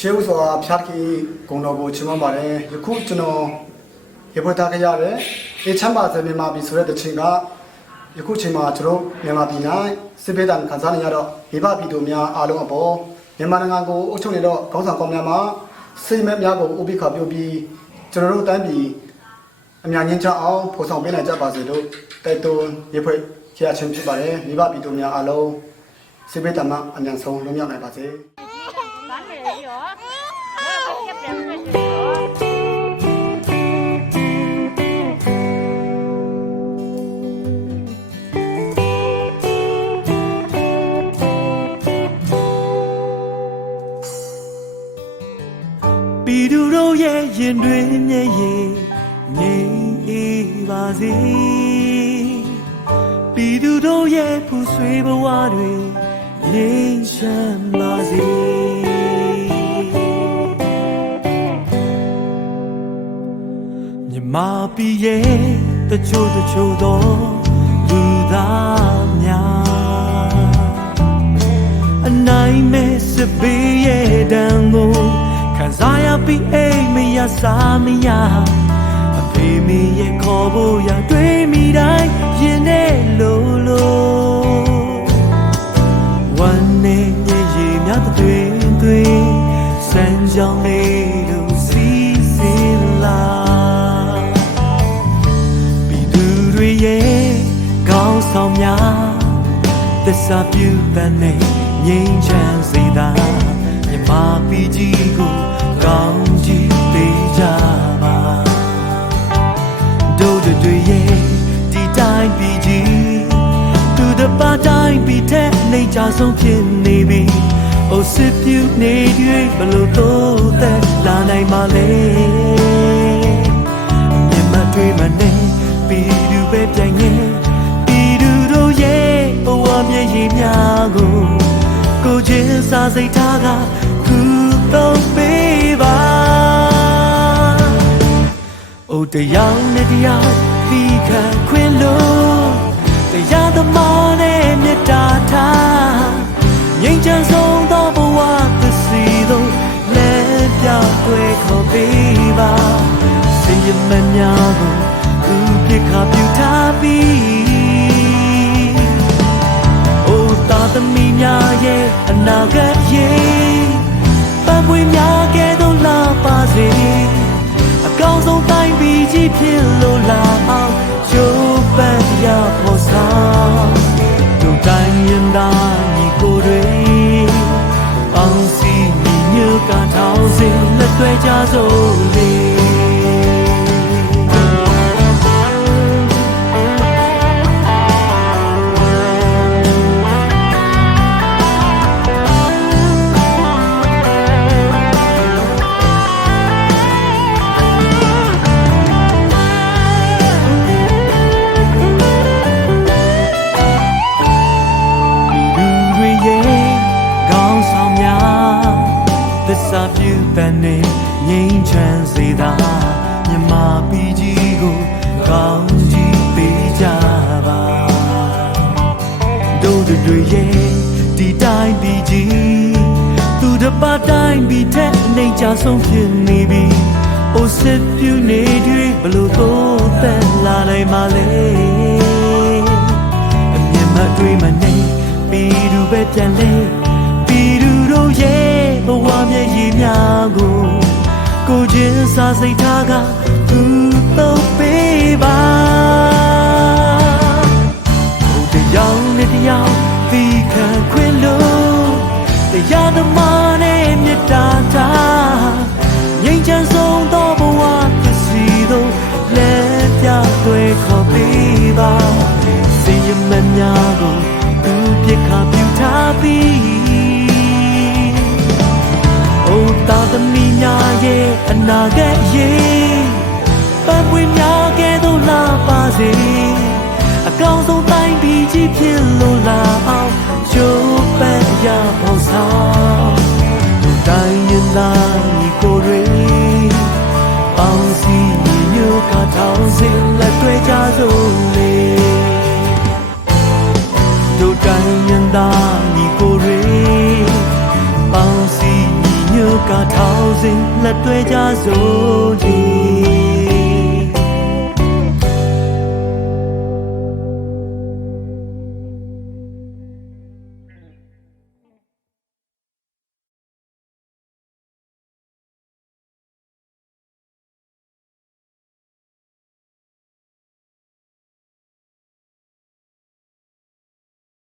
ရှေးဥစွာဖျားတိဂုံတော်ကိုချီးမွမ်းပါတယ်ယခုကျွန်တော်ရေပေါ်သားကြရတယ်အေချမ်းပါစေမြန်မာပြည်ဆိုတဲ့တခြင်းကယခုချိန်မှာကျွန်တော်မြန်မာပြည်၌စစ်ဘေးဒဏ်ခံစားနေရတော့မိဘပြည်သူများအားလုံးအပေါ်မြန်မာနိုင်ငံကိုအုပ်ချုပ်နေတော့ခေါင်းဆောင်ကောင်းများမှာစိတ်မဲ့များကိုဥပိ္ပခပြုပြီးကျွန်တော်တို့တိုင်းပြည်အများကြီးချအောင်ဖော်ဆောင်ပေးနိုင်ကြပါစေလို့တိုက်တွန်းရေဖွဲ့ကြရခြင်းဖြစ်ပါတယ်မိဘပြည်သူများအားလုံးစစ်ဘေးဒဏ်မှအမြန်ဆုံးလွတ်မြောက်နိုင်ပါစေပြည်သူတို့ရဲ့ရင်တွင်မျက်ရည်ငြိမ်အေးပါစေပြည်သူတို့ရဲ့ဖူဆွေးဘဝတွေငြိမ်ချမ်းပါစေမြမပြည်ရဲ့တချို့သောလူသားများအနိုင်မဲ့စပေးရဲ့တန်ကိုခံစားရပြီးအိမ်မရစားမရအဖေမေရဲ့ခေါ်ဖို့ရတွေးမိတိုင်းရင်ထဲလိုဝမ်းနဲ့ညရည်များသွေးစမ်းကြောင်းလေးတို့စီစဉ်လာပြည်သူတွေရဲ့ကောင်းဆောင်များသစ္စာပြုတဲ့နဲ့ငြိမ်းချမ်းစေတာမြမပြည်ကြီးကိုကောင်းကြည့်ပေးကြပါတို့တွေရဲ့ဒီတိုင်းပြည်ကြီးသူတစ်ပါးတိုင်းပြည်တဲ့နေကြဆုံးဖြစ်နေပြီအိုစစ်ပြူနေတွေဘလို့တော့တဲ့လာနိုင်ပါလေမြမတွေမနေပြည်သူပဲပြန်ရင်ပြည်သူတို့ရဲ့ဘဝမျက်ရည်များကိုချင်းစားစိတ်ထားကခုတော့ပေးပါအိုတရားနဲ့တရားဒီခံခွင့်လို့တရားသမားနဲ့မေတ္တာထားငြိမ်းချမ်းဆုံးသောဘဝသစီတို့လက်ပြတွေ့ခေါ်ပေးပါစိတ်ရမများကိုသူပြစ်ခါပြူထားပြီးအိုသာသမီများရဲ့အနာဂတ်ရဲ့ပန်းပွင့်များကဲ့သို့လာပါစေအကောင်းဆုံးတိုင်းပြည်ကြီးဖြစ်လို့လာအောင်ကျိုးပန်းရဖို့ဆောင်တို့တိုင်းရင်သားညီကိုတွေပေါင်းစည်းညီညွတ်ကထောင်းစင်လက်တွေ့ကြစို့လေစာပြုတဲ့နဲ့ငြိမ်းချမ်းစေတာမြမပြည်ကြီးကိုကောင်းကြည့်ပေးကြပါတို့တွေရဲ့ဒီတိုင်းပြည်ကြီးသူတစ်ပါးတိုင်းပြည်တဲ့နေကြဆုံးဖြစ်နေပြီအိုစစ်ပြူနေတွေဘလို့တော့သက်လာနိုင်ပါလေအမြင်မတွေးမနေပြည်သူပဲပြန်လဲပြည်သူတို့ရဲ့ဘဝမျက်ရည်များကိုချင်းစားစိတ်ထားကသူတော့ပေးပါဘုရားနဲ့တရားဒီခံခွင့်လို့တရားသမားနဲ့မေတ္တာထားငြိမ်းချမ်းဆုံးသောဘဝပစ္စည်းတို့လက်ပြတွေ့ခေါ်ပေးပါစိတ်ရမများကိုသူပြစ်ခါပြူထားပြီးသာသမီများရဲ့အနာဂတ်ရဲ့ပန်းပွင့်များကဲ့သို့လာပါစေအကောင်းဆုံးတိုင်းပြည်ကြီးဖြစ်လို့လာအောင်ကျိုးပန်းရဖို့ဆောင်တို့တိုင်းရင်သားညီကိုတွေပေါင်းစည်းညီညွတ်ကထောင်းစင်လက်တွေ့ကြစို့လေတို့တိုင်းရင်သားညီကိုတွေပေါင်းစည်းညီညွ ကထောင်စဉ်လက်တွေ့ကြစိုးဒီ